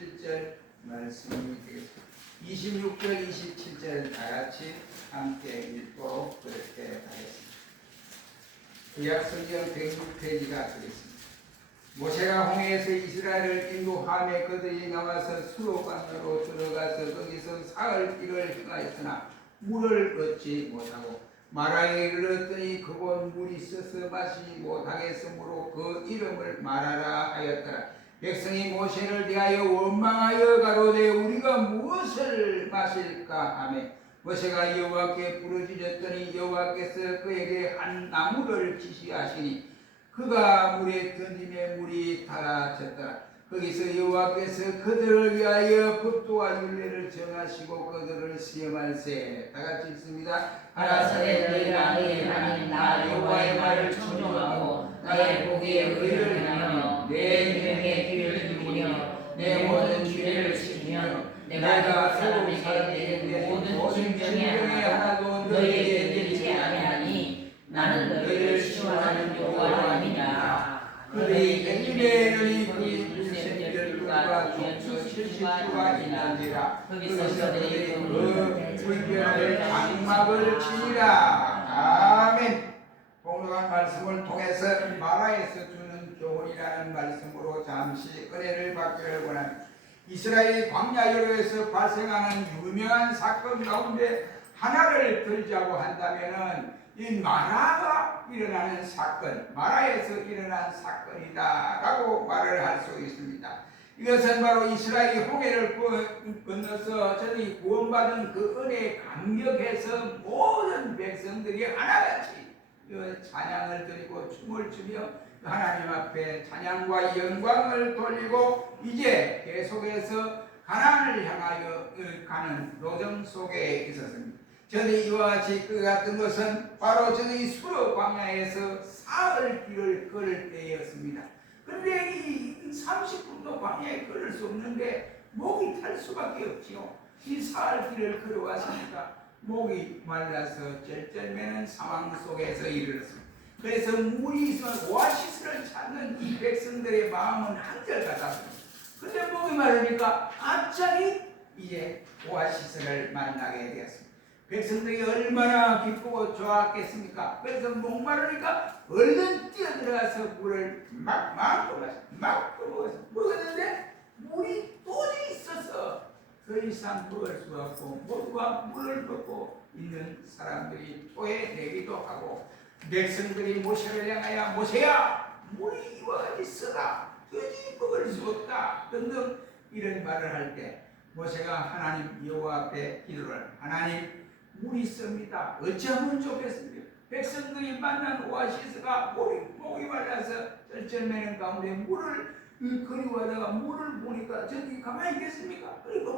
27절 말씀이 되겠습니다. 26절, 27절 다같이 함께 읽도록 그렇게 하겠습니다. 구약성경 106페이지가 되겠습니다. 모세가 홍해에서 이스라엘을 인도함에 그들이 나와서 수로강으로 들어가서 거기서 사흘 길을 행하였으나 물을 얻지 못하고 마라에 이르렀더니 그곳 물이 있어서 마시지 못하겠으므로 그 이름을 마라라 하였더라. 백성이 모세를 대하여 원망하여 가로되 우리가 무엇을 마실까 하며 모세가 여호와께 부르짖었더니 여호와께서 그에게 한 나무를 지시하시니 그가 물에 던짐에 물이 달아졌더라. 거기서 여호와께서 그들을 위하여 법도와 율례를 정하시고 그들을 시험할세. 다같이 읽습니다. 가라사대 너희가 너희 하나님 나 여호와의 말을 청종하고 나의 보기에 의를 행하며 내 이름의 길을 지키며 내 모든 규례를 지키면 내가 사람에게 내는 모든 질병에 하나도 너희에게 내리지 아니하니 나는 너희를 시험하는 여호와가 아니냐. 그들이 백일에 이르니 그의 율법과 족수 70주가 있는지라. 거기서 그들이 그 불변을 장막을 치니라. 아멘. 공동한 말씀을 통해서 마라에서 주는 교훈이라는 말씀으로 잠시 은혜를 받기를 원합니다. 이스라엘이 광야 여로에서 발생하는 유명한 사건 가운데 하나를 들자고 한다면은 이 마라가 일어나는 사건, 마라에서 일어난 사건이다라고 말을 할 수 있습니다. 이것은 바로 이스라엘이 홍해를 건너서 저들이 구원받은 그 은혜에 감격해서 모든 백성들이 하나같이 찬양을 드리고 춤을 추며 하나님 앞에 찬양과 영광을 돌리고 이제 계속해서 가나안을 향하여 가는 로정 속에 있었습니다. 저는 이와 같이 그 같은 것은 바로 저는 수로 광야에서 사흘 길을 걸을 때였습니다. 그런데 이 30분도 광야에 걸을 수 없는데 목이 탈 수밖에 없지요. 이 사흘 길을 걸어왔으니까 목이 말라서 쩔쩔매는 상황 속에서 이르렀습니다. 그래서 물이 있으면 오아시스를 찾는 이 백성들의 마음은 한결같았습니다. 그런데 목이 마르니까 갑자기 이제 오아시스를 만나게 되었습니다. 백성들이 얼마나 기쁘고 좋았겠습니까? 그래서 목마르니까 얼른 뛰어들어가서 물을 막 먹었는데 물이 도저히 있어서 더 이상 먹을 수가 없고 모두가 물을 먹고 있는 사람들이 토해내기도 하고 백성들이 모세를 향하여 모세야 물이 이와 같이 쓰다 도저히 먹을 수 없다 등등 이런 말을 할 때 모세가 하나님 여호와 앞에 기도를 하나님 물이 씁니다. 어찌하면 좋겠습니까? 백성들이 만난 오아시스가 목이 말라서 쩔쩔매는 가운데 물을 그리워하다가 물을 보니까 저기 가만히 있겠습니까? 그러니까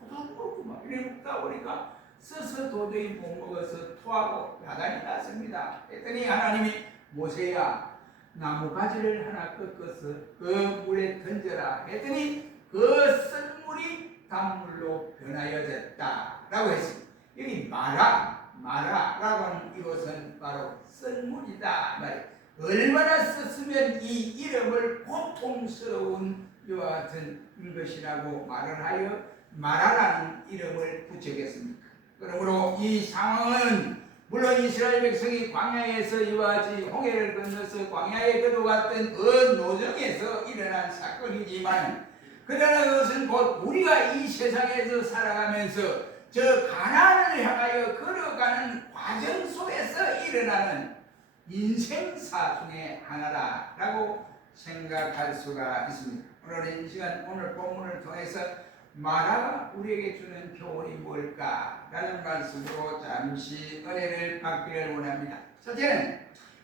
부담스럽구만 이래 먹다 보니까 써서 도저히 못 먹어서 토하고 야단이 났습니다. 했더니 하나님이 모세야 나무 가지를 하나 꺾어서 그 물에 던져라 했더니 그 쓴물이 단물로 변하여졌다 라고 했습니다. 여기 마라라고 하는 이것은 바로 쓴물이다 말이에요. 얼마나 썼으면 이 이름을 고통스러운 이와 같은 것이라고 말을 하여 마라라는 이름을 붙였겠습니까? 그러므로 이 상황은 물론 이스라엘 백성이 광야에서 이와 같이 홍해를 건너서 광야에 걸어갔던 그 노정에서 일어난 사건이지만 그러나 그것은 곧 우리가 이 세상에서 살아가면서 저 가나안을 향하여 걸어가는 과정 속에서 일어나는 인생사 중에 하나라고 생각할 수가 있습니다. 오늘 이 시간 오늘 본문을 통해서 마라가 우리에게 주는 교훈이 뭘까라는 말씀으로 잠시 은혜를 받기를 원합니다. 첫째는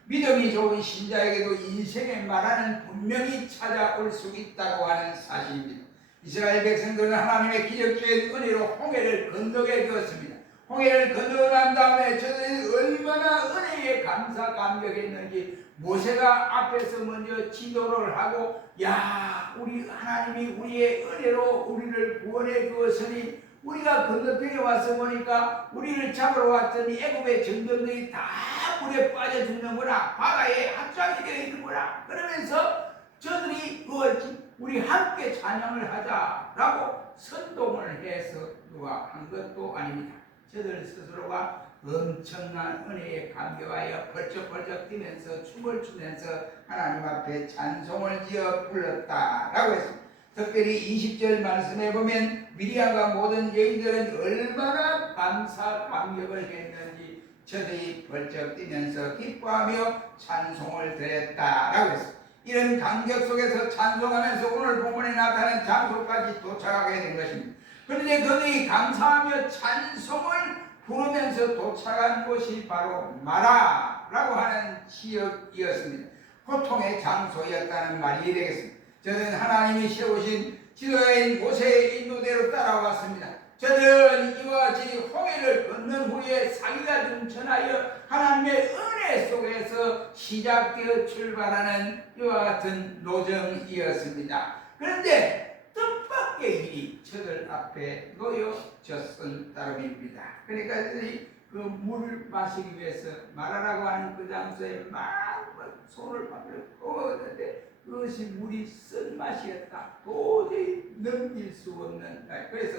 믿음이 좋은 신자에게도 인생의 마라는 분명히 찾아올 수 있다고 하는 사실입니다. 이스라엘 백성들은 하나님의 기적적인 은혜로 홍해를 건너게 되었습니다. 홍해를 건너고 난 다음에 저들이 얼마나 은혜에 감사감격했는지 모세가 앞에서 먼저 지도를 하고 야 우리 하나님이 우리의 은혜로 우리를 구원해 주었으니 우리가 건너편에 와서 보니까 우리를 잡으러 왔더니 애굽의 정병들이 다 물에 빠져 죽는구나 바다에 합장이 되어 있는구나 그러면서 저들이 그 우리 함께 찬양을 하자라고 선동을 해서 누가 한 것도 아닙니다. 저들 스스로가 엄청난 은혜에 감격하여 벌쩍벌쩍 뛰면서 춤을 추면서 하나님 앞에 찬송을 지어 불렀다라고 했습니다. 특별히 20절 말씀에 보면 미리암과 모든 여인들은 얼마나 감사 감격을 했는지 저들이 벌쩍 뛰면서 기뻐하며 찬송을 드렸다라고 했습니다. 이런 감격 속에서 찬송하면서 오늘 본문에 나타난 장소까지 도착하게 된 것입니다. 그런데 그들이 감사하며 찬송을 부르면서 도착한 곳이 바로 마라라고 하는 지역이었습니다. 고통의 장소였다는 말이 되겠습니다. 저는 하나님이 세우신 지도자인 모세의 인도대로 따라왔습니다. 저는 이와 같이 홍해를 건넌 후에 사기가 등천하여 하나님의 은혜 속에서 시작되어 출발하는 이와 같은 노정이었습니다. 그런데 뜻밖의 일이 저들 앞에 놓여졌을 따름입니다. 그러니까 그 물을 마시기 위해서 마라라고 하는 그 장소에 막 손을 받으려고 그것이 물이 쓴맛이었다. 도저히 넘길 수 없는, 그래서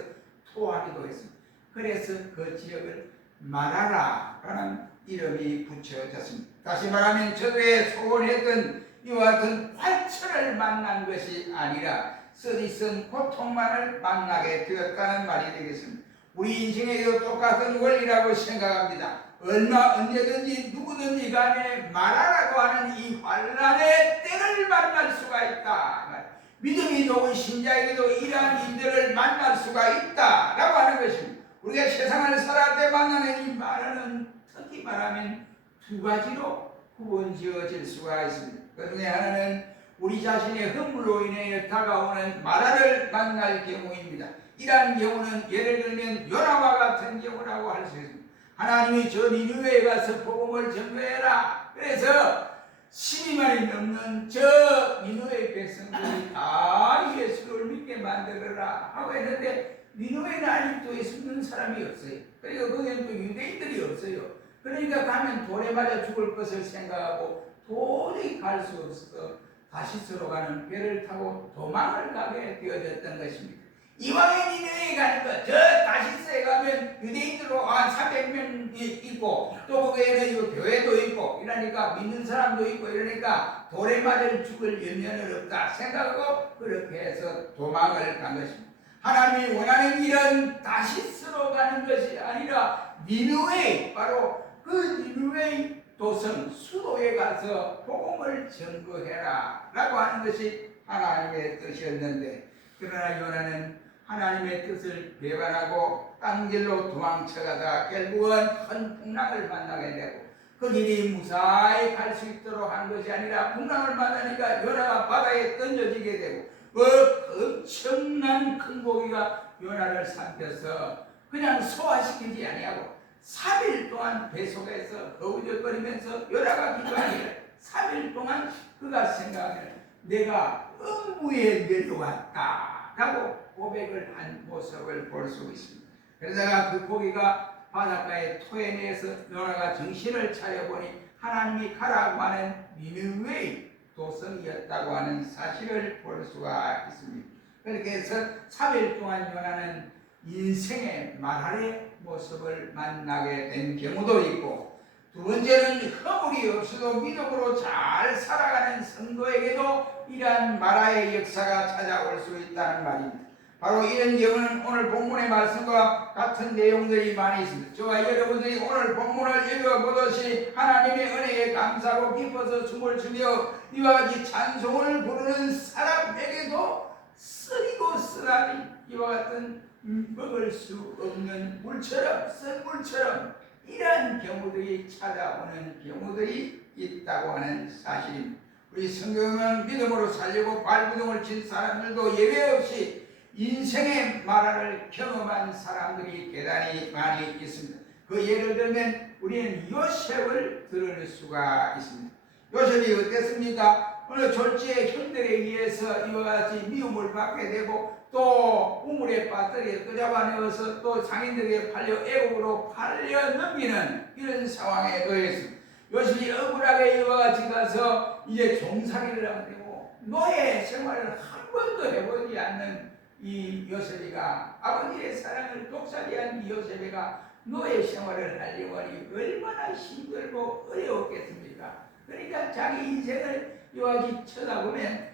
토하기도 했습니다. 그래서 그 지역을 마라라라는 이름이 붙여졌습니다. 다시 말하면 저들의 소원했던 이와 같은 활철을 만난 것이 아니라 쓰디쓴 고통만을 만나게 되었다는 말이 되겠습니다. 우리 인생에도 똑같은 원리라고 생각합니다. 언제든지 누구든지 간에 마라라고 하는 이 환난의 때를 만날 수가 있다. 믿음이 좋은 신자에게도 이러한 일들을 만날 수가 있다라고 하는 것입니다. 우리가 세상을 살아갈 때 만나는 이 마라는 특히 말하면 두 가지로 구분지어질 수가 있습니다. 그 중에 하나는 우리 자신의 허물로 인해 다가오는 마라를 만날 경우입니다. 이러한 경우는 예를 들면 요나와 같은 경우라고 할 수 있습니다. 하나님이 저 니느웨에 가서 복음을 전도해라. 그래서 12만이 넘는 저 니느웨 백성들이 다 예수를 믿게 만들어라 하고 했는데 니느웨는 아직도 예수 믿는 사람이 없어요. 그리고 거기는 또 유대인들이 없어요. 그러니까 가면 돌에 맞아 죽을 것을 생각하고 도저히 갈 수 없어서 다시스로 가는 배를 타고 도망을 가게 되어졌던 것입니다. 이왕에 니네에 가는 것, 저 다시스에 가면 유대인들로 한 300명이 있고 또 거기에는 이 교회도 있고 이러니까 믿는 사람도 있고 이러니까 돌에 맞을 죽을 연면은 없다 생각하고 그렇게 해서 도망을 간 것입니다. 하나님이 원하는 일은 다시스로 가는 것이 아니라 니느웨, 바로 그 니느웨 도성 수도에 가서 복음을 전거해라 라고 하는 것이 하나님의 뜻이었는데, 그러나 요나는 하나님의 뜻을 배반하고 딴 길로 도망쳐가다 결국은 큰 풍랑을 만나게 되고, 그 길이 무사히 갈 수 있도록 한 것이 아니라 풍랑을 만나니까 요나가 바다에 던져지게 되고 그 엄청난 큰 고기가 요나를 삼켜서 그냥 소화시키지 아니하고 3일 동안 배 속에서 허우적거리면서 요나가 기도하기를 3일 동안 그가 생각하기를 내가 음부에 내려왔다 라고 고백을 한 모습을 볼 수 있습니다. 그러다가 그 고기가 바닷가에 토해내서 요나가 정신을 차려보니 하나님이 가라고 하는 니느웨 도성이었다고 하는 사실을 볼 수가 있습니다. 그렇게 해서 3일 동안 요나는 인생의 말할의 모습을 만나게 된 경우도 있고, 두 번째는 허물이 없어도 믿음으로 잘 살아가는 성도에게도 이러한 마라의 역사가 찾아올 수 있다는 말입니다. 바로 이런 경우는 오늘 본문의 말씀과 같은 내용들이 많이 있습니다. 저와 여러분들이 오늘 본문을 읽어보듯이 하나님의 은혜에 감사하고 기뻐서 춤을 추며 이와 같이 찬송을 부르는 사람에게도 쓰리고 쓰라리 이와 같은 먹을 수 없는 물처럼, 쓴 물처럼 이러한 경우들이 찾아오는 경우들이 있다고 하는 사실입니다. 우리 성경은 믿음으로 살려고 발부둥을 친 사람들도 예외 없이 인생의 마라를 경험한 사람들이 대단히 많이 있습니다. 그 예를 들면 우리는 요셉을 들을 수가 있습니다. 요셉이 어땠습니까? 어느 졸지의 형들에 의해서 이와 같이 미움을 받게 되고 또 우물에 빠뜨려 끌어잡아내어서 또 상인들에게 팔려 애국으로 팔려 넘기는 이런 상황에 놓였습니다. 요셉이 억울하게 이와 같이 가서 이제 종살이를 하게 되고 노예 생활을 한 번도 해보지 않는 이 요셉이가, 아버지의 사랑을 독살이한 이 요셉이가 노예 생활을 하려니 얼마나 힘들고 어려웠겠습니까? 그러니까 자기 인생을 이와같이 쳐다보면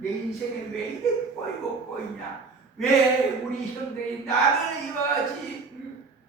내 인생에 왜 이렇게 꼬이고 꼬이냐, 왜 우리 형들이 나를 이와같이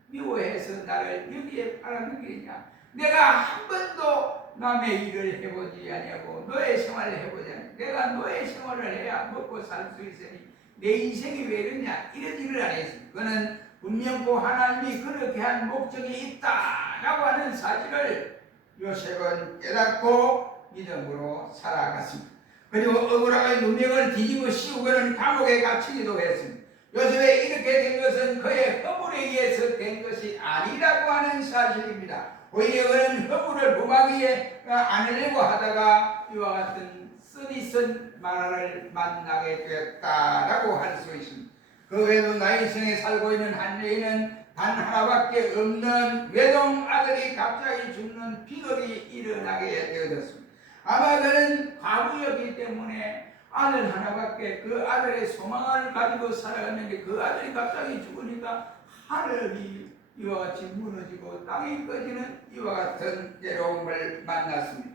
미워해서 나를 여기에 팔아넘기느냐, 내가 한 번도 남의 일을 해보지 아니하고 노예 생활을 해보지 않고 내가 노예 생활을 해야 먹고 살 수 있으니 내 인생이 왜 이러냐, 이런 일을 안 했습니다. 그는 분명코 하나님이 그렇게 한 목적이 있다라고 하는 사실을 요셉은 깨닫고 믿음으로 살아갔습니다. 그리고 억울하게 누명을 뒤집어 씌우고는 감옥에 갇히기도 했습니다. 요셉이 이렇게 된 것은 그의 허물에 의해서 된 것이 아니라고 하는 사실입니다. 오히려 그는 허물을 범하기 위해 안으려고 하다가 이와 같은 쓰디쓴 마라를 만나게 되었다라고 할 수 있습니다. 그 외에도 나의 인생에 살고 있는 한 여인은 단 하나밖에 없는 외동 아들이 갑자기 죽는 비극이 일어나게 되어졌습니다. 아마 그는 과부였기 때문에 아들 하나밖에 그 아들의 소망을 가지고 살아갔는데 그 아들이 갑자기 죽으니까 하늘이 이와 같이 무너지고 땅이 꺼지는 이와 같은 괴로움을 만났습니다.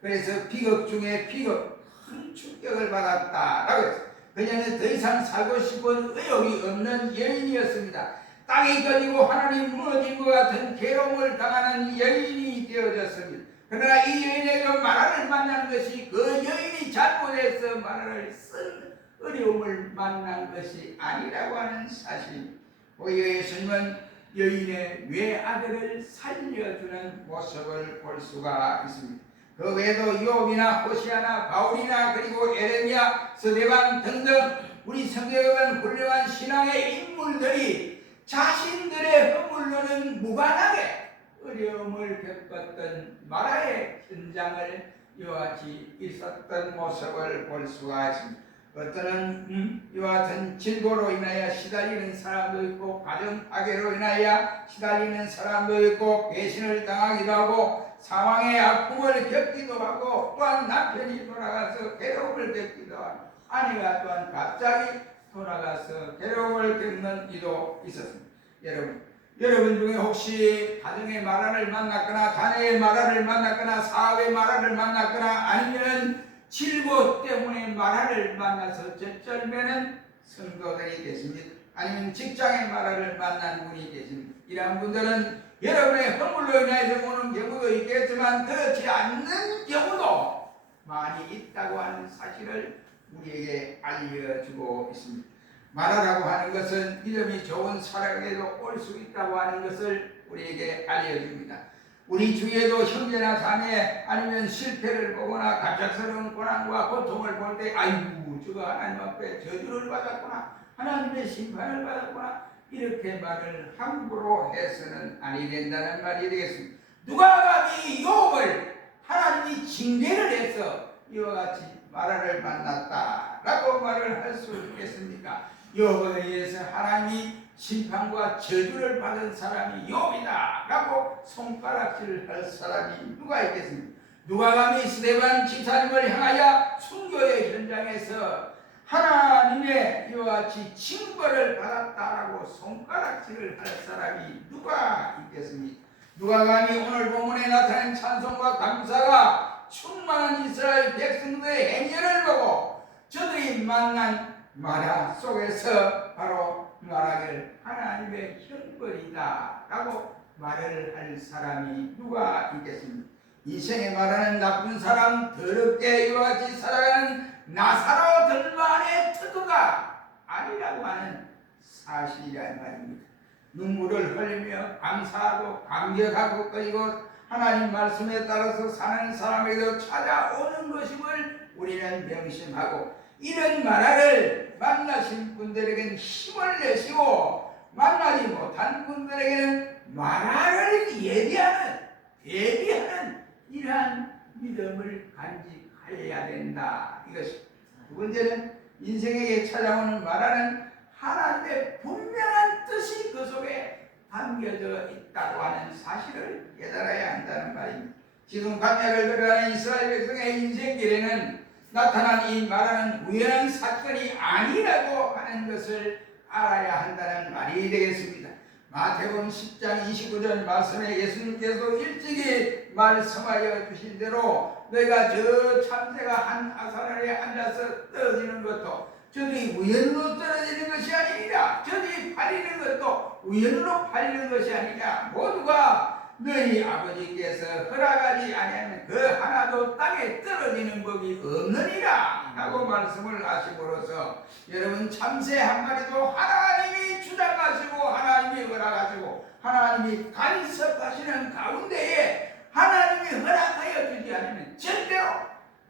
그래서 비극 중에 비극, 큰 충격을 받았다라고 했습니다. 그녀는 더 이상 살고 싶은 의욕이 없는 여인이었습니다. 땅이 꺼지고 하늘이 무너진 것 같은 괴로움을 당하는 여인이 되어졌습니다. 그러나 이 여인에게 마라를 만나는 것이 그 여인이 잘못해서 마라를 쓴 어려움을 만난 것이 아니라고 하는 사실입니다. 오히려 예수님은 여인의 외아들을 살려주는 모습을 볼 수가 있습니다. 그 외에도 욥이나 호시아나 바울이나 그리고 에레미야, 스데반 등등 우리 성경에 보면 훌륭한 신앙의 인물들이 자신들의 허물로는 무관하게 어려움을 겪었던 마라의 현장을 이와 같이 있었던 모습을 볼 수가 있습니다. 어떤 이와 같은 질고로 인하여 시달리는 사람도 있고 가정 파괴로 인하여 시달리는 사람도 있고 배신을 당하기도 하고 상황의 아픔을 겪기도 하고 또한 남편이 돌아가서 괴로움을 겪기도 하고 아내가 또한 갑자기 돌아가서 괴로움을 겪는 이도 있었습니다. 여러분 중에 혹시 가정의 마라를 만났거나 자녀의 마라를 만났거나 사업의 마라를 만났거나 아니면 질고 때문에 마라를 만나서 쩔쩔매는 성도들이 계십니다. 아니면 직장의 마라를 만난 분이 계십니다. 이러한 분들은 여러분의 허물로 인해서 오는 경우도 있겠지만 그렇지 않는 경우도 많이 있다고 하는 사실을 우리에게 알려주고 있습니다. 마라라고 하는 것은 믿음이 좋은 사람에게도 올 수 있다고 하는 것을 우리에게 알려줍니다. 우리 주위에도 형제나 자매 아니면 실패를 보거나 갑작스러운 고난과 고통을 볼 때 아이고 저거 하나님 앞에 저주를 받았구나, 하나님의 심판을 받았구나, 이렇게 말을 함부로 해서는 아니 된다는 말이 되겠습니다. 누가 감히 욥을 하나님이 징계를 해서 이와 같이 마라를 만났다라고 말을 할 수 있겠습니까? 욥에 의해서 하나님이 심판과 저주를 받은 사람이 욥이다 라고 손가락질을 할 사람이 누가 있겠습니까? 누가 감히 스데반 집사님을 향하여 순교의 현장에서 하나님의 이와 같이 징벌을 받았다라고 손가락질을 할 사람이 누가 있겠습니까? 누가 감히 오늘 본문에 나타낸 찬송과 감사가 충만한 이스라엘 백성들의 행렬을 보고 저들이 만난 마라 속에서 바로 말하기를 하나님의 형벌이다 라고 말을 할 사람이 누가 있겠습니까? 인생에 말하는 나쁜 사람, 더럽게 이와 같이 살아가는 나사로들만의 특허가 아니라고 하는 사실이란 말입니다. 눈물을 흘리며 감사하고 감격하고 그리고 하나님 말씀에 따라서 사는 사람에게도 찾아오는 것임을 우리는 명심하고 이런 마라를 만나신 분들에게는 힘을 내시고 만나지 못한 분들에게는 마라를 대비하는 이러한 믿음을 간직하여야 된다. 이것입니다. 두 번째는 인생에게 찾아오는 마라는 하나님의 분명한 뜻이 그 속에 담겨져 있다고 하는 사실을 깨달아야 한다는 말입니다. 지금 광야를 걸어가는 이스라엘 백성의 인생길에는 나타난 이 말하는 우연한 사건이 아니라고 하는 것을 알아야 한다는 말이 되겠습니다. 마태복음 10장 29절 말씀에 예수님께서 일찍이 말씀하여 주신 대로 너희가 저 참새가 한 아산 아래에 앉아서 떨어지는 것도 저들이 우연으로 떨어지는 것이 아니라 저들이 팔리는 것도 우연으로 팔리는 것이 아니라 모두가 너희 아버지께서 허락하지 아니하면 그 하나도 땅에 떨어지는 법이 없느니라 라고 말씀을 하심으로써 여러분 참새 한 마리도 하나님이 주장하시고 하나님이 허락하시고 하나님이 간섭하시는 가운데에 하나님이 허락하여 주지 않으면 절대로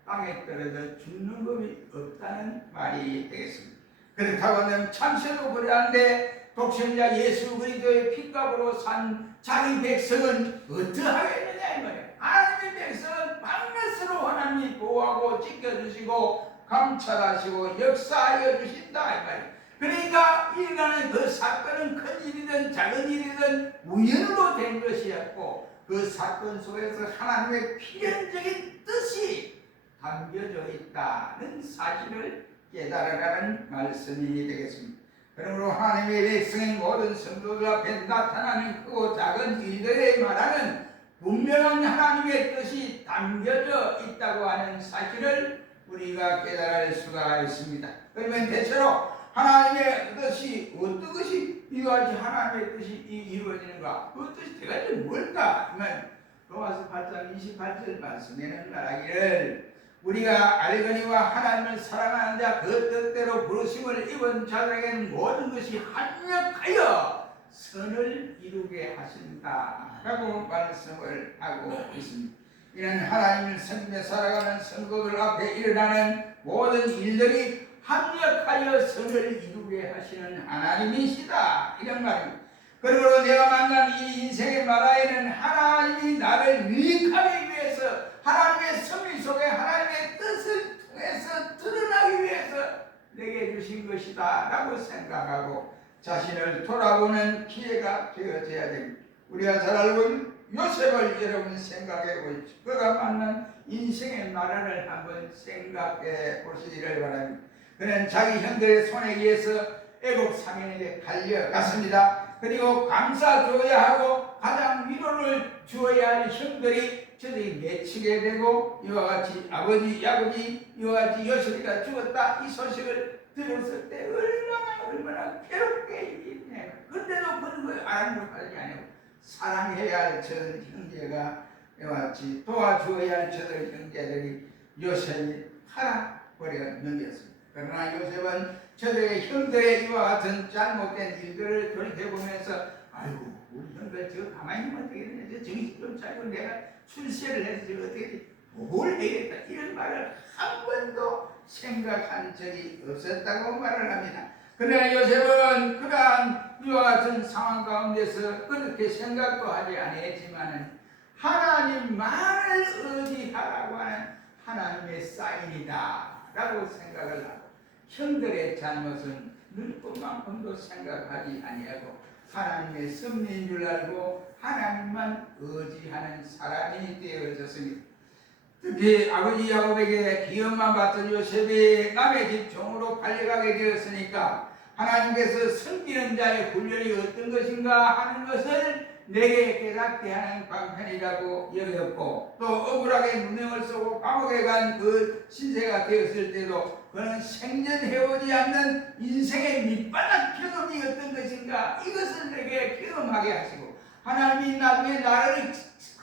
땅에 떨어져 죽는 법이 없다는 말이 되겠습니다. 그렇다고 하면 참새도 그러한데 독생자 예수 그리스도의 피값으로 산 자기 백성은 어떠하겠느냐 이 말이에요. 하나님의 백성은 밤낮으로 하나님이 보호하고 지켜주시고 감찰하시고 역사하여 주신다 이 말이에요. 그러니까 일어나는 그 사건은 큰 일이든 작은 일이든 우연으로 된 것이었고 그 사건 속에서 하나님의 필연적인 뜻이 담겨져 있다는 사실을 깨달아가는 말씀이 되겠습니다. 그러므로 하나님의 백성인 모든 성도들 앞에 나타나는 크고 작은 일들에 말하는 분명한 하나님의 뜻이 담겨져 있다고 하는 사실을 우리가 깨달을 수가 있습니다. 그러면 대체로 하나님의 뜻이 어떤 것이 이와같이 하나님의 뜻이 이루어지는가? 그 뜻이 대체 뭘까? 그러면 로마서 8장 28절 말씀에는 말하기를 우리가 알거니와 하나님을 사랑하는 자 그 뜻대로 부르심을 입은 자들에게는 모든 것이 합력하여 선을 이루게 하신다 라고 말씀을 하고 있습니다. 이는 하나님을 섬기며 살아가는 성도들 앞에 일어나는 모든 일들이 합력하여 선을 이루게 하시는 하나님이시다 이런 말입니다. 그러므로 내가 만난 이 인생의 마라에는 하나님이 나를 유익하기 위해서 하나님의 섭리 속에 하나님의 뜻을 통해서 드러나기 위해서 내게 주신 것이다 라고 생각하고 자신을 돌아보는 기회가 되어져야 됩니다. 우리가 잘 알고 있는 요셉을 여러분 생각해 보십시오. 그가 만난 인생의 나라를 한번 생각해 보시기를 바랍니다. 그는 자기 형들의 손에 의해서 애국 상인에게 달려갔습니다. 그리고 감싸줘야 하고 가장 위로를 주어야 할 형들이 저들이 내치게 되고 이와 같이 아버지 야곱이 이와 같이 요셉이가 죽었다 이 소식을 들었을 때 얼마나 괴롭게 있냐. 그런데도 그런 걸 아랑곳하지 않고 사랑해야 할 저들 형제가 이와 같이 도와주어야 할 저들 형제들이 요셉이 팔아버려 넘겼습니다. 그러나 요셉은 저들의 형들의 이와 같은 잘못된 일들을 돌이켜보면서 아이고 우리 형들 저 가만히 있으면 되겠네. 저 정신 좀 차리고 내가 출세를 해서 저 어떻게 뭘 해야겠다 이런 말을 한 번도 생각한 적이 없었다고 말을 합니다. 그러나 요셉은 그러한 이와 같은 상황 가운데서 그렇게 생각도 하지 아니했지만은 하나님만을 의지하라고 하는 하나님의 사인이다 라고 생각을 하고 형들의 잘못은 눈꽃만큼도 생각하지 아니하고 하나님의 섭리인 줄 알고 하나님만 의지하는 사람이 되어졌습니다. 특히 아버지 야곱에게 기업만 받던 요셉이 남의 집 종으로 팔려가게 되었으니까 하나님께서 섬기는 자의 훈련이 어떤 것인가 하는 것을 내게 깨닫게 하는 방편이라고 여겼고 또 억울하게 누명을 쓰고 감옥에 간 그 신세가 되었을 때도 그는 생전해오지 않는 인생의 밑바닥 경험이 어떤 것인가 이것을 내게 경험하게 하시고 하나님이 나중에 나를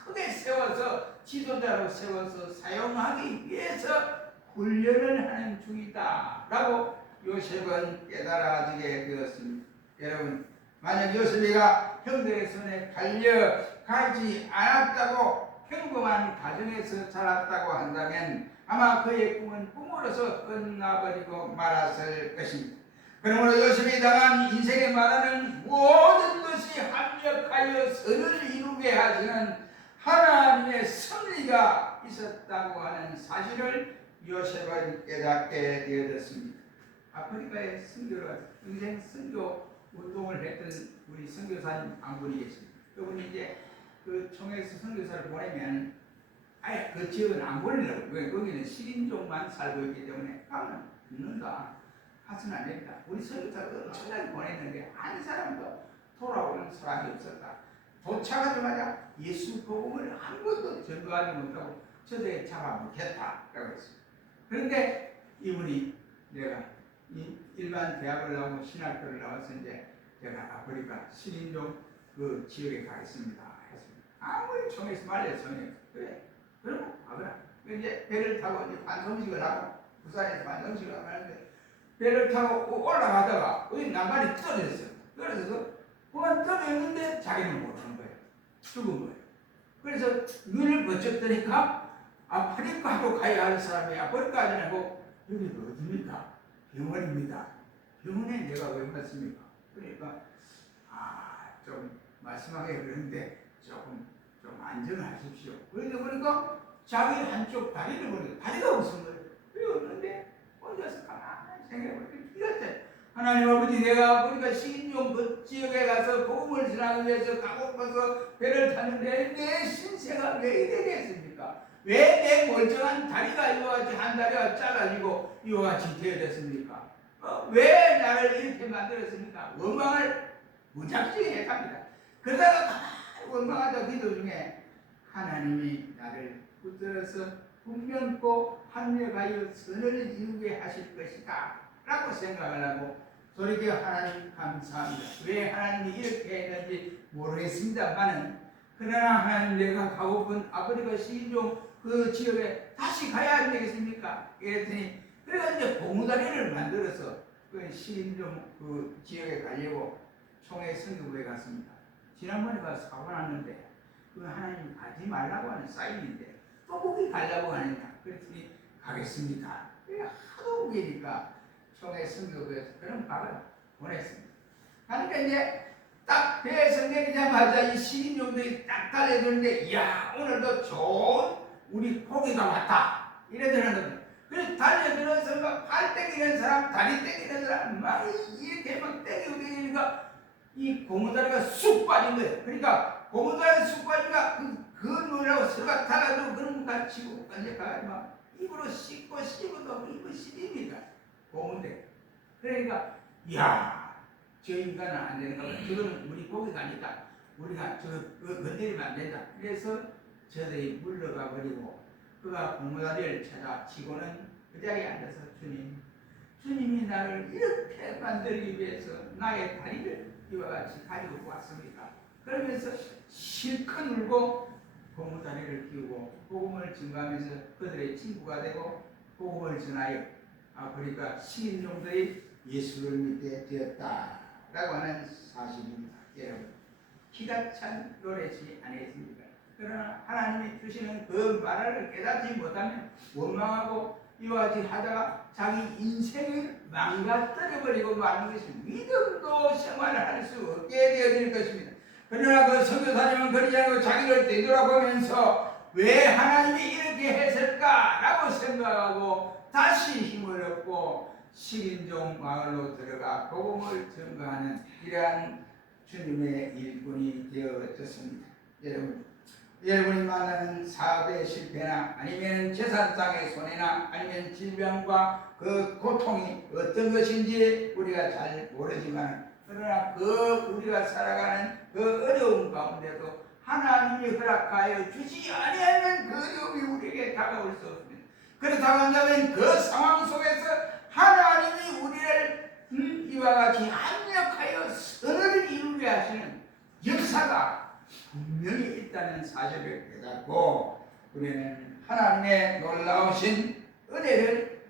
크게 세워서 지도자로 세워서 사용하기 위해서 훈련을 하는 중이다 라고 요셉은 깨달아지게 되었습니다. 여러분 만약 요셉이가 형들의 손에 달려가지 않았다고 평범한 가정에서 자랐다고 한다면 아마 그의 꿈은 꿈으로서 끝나버리고 말았을 것입니다. 그러므로 요셉이 당한 인생에 말하는 모든 것이 합력하여 선을 이루게 하시는 하나님의 섭리가 있었다고 하는 사실을 요셉은 깨닫게 되어졌습니다. 아프리카에 선교를 인생 선교 운동을 했던 우리 선교사님 한 분이 계십니다. 그분이 이제 그 총회에서 선교사를 보내면 아예 그 지역은 안 보내려고. 왜? 거기는 식인종만 살고 있기 때문에 가면 죽는다. 하서는 안 됩니다. 우리 선교사가 엄청나게 보냈는데 한 사람도 돌아오는 사람이 없었다. 도착하자마자 예수 복음을 한 번도 전도하지 못하고 저들에 잡아먹겠다 라고 했어요. 그런데 이분이 내가 일반 대학을 나오고 신학교를 나와서 이제 제가 아프리카 식인종 그 지역에 가겠습니다 했습니다. 아무리 총에서 말렸어요. 그래. 그럼 가거라. 이제 배를 타고 이제 반성식을 하고 부산에서 반성식을 하는데 배를 타고 올라가다가 거기 난간이 떨어졌어요. 떨어져서 그만 떨어졌는데 자기는 모르는 거예요. 죽은 거예요. 그래서 눈을 번쩍 뜨니까 아프리카로 가야 할 사람이 아프리카지 않고 여기 어디입니까? 병원입니다. 병원에 내가 왜 왔습니까? 그러니까 좀 말씀하기 그런데 조금 좀 안전하십시오. 그러니까 자기 한쪽 다리를 보니까 다리가 없은 거예요. 왜 없는데 혼자서 가만히 생각해보니까 이랬어요. 하나님 아버지, 내가 보니까 식인종 그 지역에 가서 복음을 전하기 위해서 가고파서 배를 탔는데 내 신세가 왜 이래 됐습니까? 왜 내 멀쩡한 다리가 이와 같이 한 다리가 잘라지고 이와 같이 되어졌습니까? 왜 나를 이렇게 만들었습니까? 원망을 무작정히 해갑니다. 그러다가 가만히 원망하다 기도 중에 하나님이 나를 붙들어서 분명코 합력하여 선을 이루게 하실 것이다 라고 생각을 하고 돌이켜 하나님 감사합니다. 왜 하나님이 이렇게 했는지 모르겠습니다만은 그러나 하나님, 내가 가고픈 아프리카 식인종 그 지역에 다시 가야 안 되겠습니까? 이랬더니 그래서 이제 고무다리를 만들어서 그 식인종 그 지역에 가려고 총회 선교부에 갔습니다. 지난번에 가서 사고 났는데 그 하나님 가지 말라고 하는 사인인데 또 거기 가려고 하느냐? 그랬더니 가겠습니다. 하도 우기니까 총회 선교부에서 그럼 가라 보냈습니다. 그러니까 이제 딱 배에서 내리자마자 이 식인종들이 딱 달려드는데 이야, 오늘도 좋은 우리 고기가 왔다 이러더라는 겁니다. 그래서 달려들어서 막 팔 땡기는 사람, 다리 땡기는 사람 막 이렇게 막 땡기니까 이 고무다리가 쑥 빠진 거예요. 그러니까 고무다리가 쑥 빠지니까 그 눈하고 서로가 달라도 그런 거 치고 가지고 막 입으로 씹고 씹어도 입을 씹입니다. 고무대. 그러니까 이야, 저 인간은 안 되는 거야. 저거는 우리 고기가 아니다. 우리가 저거 건드리면 안 된다. 그래서 저들이 물러가 버리고 그가 고무다리를 찾아 치고는 그 자리에 앉아서 주님이 나를 이렇게 만들기 위해서 나의 다리를 이와 같이 가지고 왔습니다. 그러면서 실컷 울고 고무다리를 끼우고 복음을 증거하면서 그들의 친구가 되고 복음을 전하여 아프리카 식인종들이 예수를 믿게 되었다라고 하는 사실입니다. 여러분, 기가 찬 노래지 아니겠습니까? 그러나 하나님이 주시는 그 말을 깨닫지 못하면 원망하고 이와 같이 하다가 자기 인생을 망가뜨려버리고 마는 것이 믿음도 생활을 할 수 없게 되어질 것입니다. 그러나 그 선교사님은 그러지 않고 자기를 되돌아보면서 왜 하나님이 이렇게 했을까라고 생각하고 다시 힘을 얻고 식인종 마을로 들어가 복음을 전가하는 이러한 주님의 일꾼이 되어졌습니다. 여러분이 만나는 사업의 실패나 아니면 재산상의 손해나 아니면 질병과 그 고통이 어떤 것인지 우리가 잘 모르지만 그러나 그 우리가 살아가는 그 어려움 가운데도 하나님이 허락하여 주지 아니하면 그 어려움이 우리에게 다가올 수 없습니다. 그렇다고 한다면 그 상황 속에서 하나님이 우리를 이와 같이 합력하여 선을 이루게 하시는 역사가 분명히 있다는 사실을 깨닫고 우리는 하나님의 놀라우신 은혜를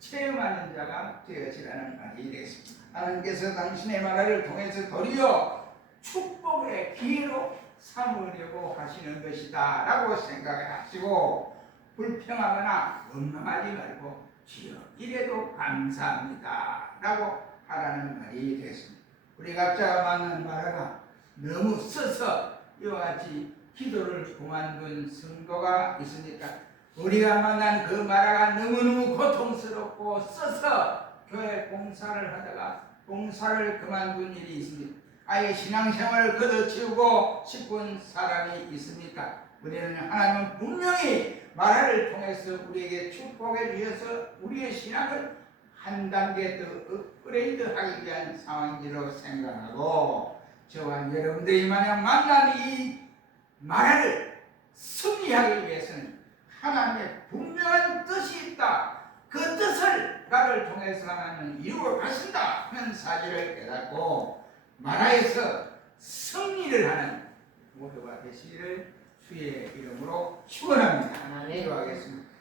체험하는 자가 되어지라는 말이 되겠습니다. 하나님께서 당신의 말을 통해서 도리어 축복의 기회로 삼으려고 하시는 것이다 라고 생각을 하시고 불평하거나 원망하지 말고 주여 이래도 감사합니다 라고 하라는 말이 되겠습니다. 우리 각자가 만난 말하가 너무 써서 이와 같이 기도를 그만둔 성도가 있으니까 우리가 만난 그 마라가 너무너무 고통스럽고 써서 교회 봉사를 하다가 봉사를 그만둔 일이 있습니다. 아예 신앙생활을 걷어치우고 싶은 사람이 있습니까? 우리는 하나님은 분명히 마라를 통해서 우리에게 축복해 주셔서 우리의 신앙을 한 단계 더 업그레이드하기 위한 상황인지로 생각하고 저와 여러분들이 만약 만난 이 마라를 승리하기 위해서는 하나님의 분명한 뜻이 있다. 그 뜻을 나를 통해서 하나님은 이루어 가신다 하는 사실을 깨닫고 마라에서 승리를 하는 모두가 되시기를 주의 이름으로 축원합니다. 아멘. 기도하겠습니다.